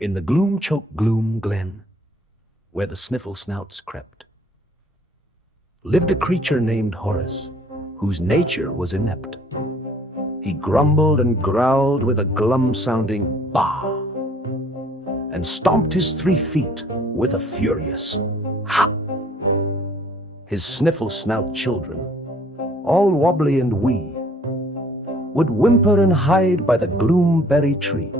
In the gloom-choked Gloom-Glen, where the Sniffle-Snouts crept, lived a creature named Horace, whose nature was inept. He grumbled and growled with a glum-sounding bah, and stomped his 3 feet with a furious ha. His Sniffle-Snout children, all wobbly and wee, would whimper and hide by the gloomberry tree.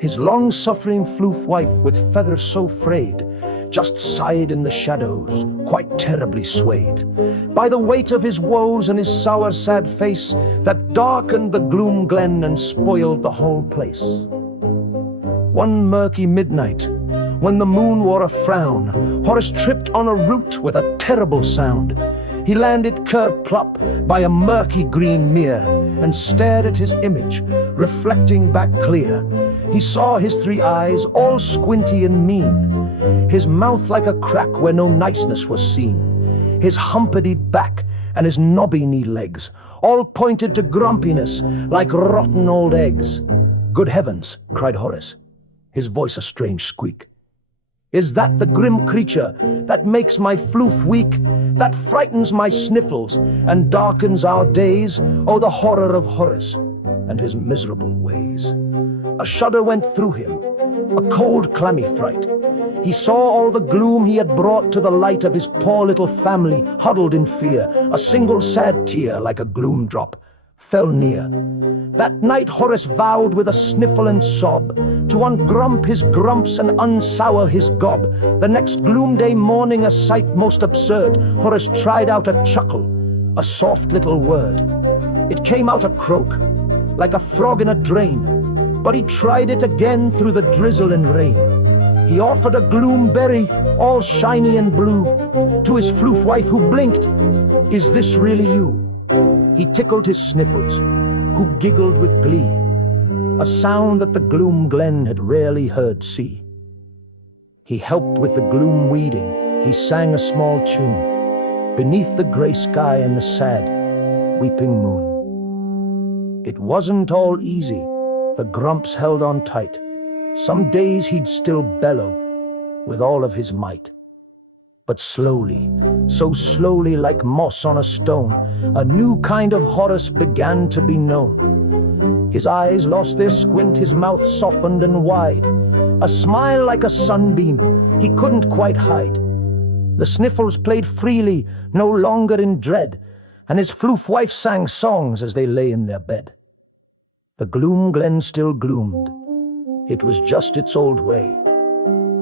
His long-suffering Floof-wife, with feathers so frayed, just sighed in the shadows, quite terribly swayed by the weight of his woes and his sour, sad face that darkened the Gloom-Glen and spoiled the whole place. One murky midnight, when the moon wore a frown, Horace tripped on a root with a terrible sound. He landed ker-plop by a murky green mere and stared at his image, reflecting back clear. He saw his 3 eyes, all squinty and mean, his mouth like a crack where no niceness was seen, his humpedy back and his knobby knee legs, all pointed to grumpiness like rotten old eggs. "Good heavens," cried Horace, his voice a strange squeak. "Is that the grim creature that makes my Floof weak, that frightens my sniffles and darkens our days? Oh, the horror of Horace and his miserable ways." A shudder went through him, a cold, clammy fright. He saw all the gloom he had brought to the light of his poor little family, huddled in fear. A single sad tear, like a gloom drop, fell near. That night Horace vowed with a sniffle and sob to un-grump his grumps and unsour his gob. The next gloom day morning, a sight most absurd, Horace tried out a chuckle, a soft little word. It came out a croak, like a frog in a drain, but he tried it again through the drizzle and rain. He offered a gloomberry, all shiny and blue, to his Floof-wife, who blinked. "Is this really you?" He tickled his sniffles, who giggled with glee, a sound that the Gloom-Glen had rarely heard see. He helped with the gloom weeding, he sang a small tune, beneath the gray sky and the sad, weeping moon. It wasn't all easy, the grumps held on tight. Some days he'd still bellow with all of his might. But slowly, so slowly like moss on a stone, a new kind of Horace began to be known. His eyes lost their squint, his mouth softened and wide, a smile like a sunbeam he couldn't quite hide. The sniffles played freely, no longer in dread, and his Floof-wife sang songs as they lay in their bed. The Gloom-Glen still gloomed. It was just its old way,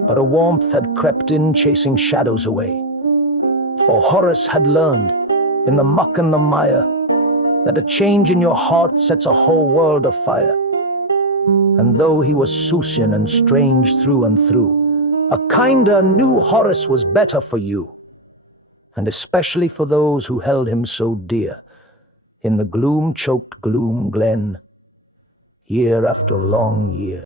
but a warmth had crept in, chasing shadows away. For Horace had learned, in the muck and the mire, that a change in your heart sets a whole world afire. And though he was Seussian and strange through and through, a kinder, new Horace was better for you, and especially for those who held him so dear, in the gloom-choked Gloom-Glen, year after long year.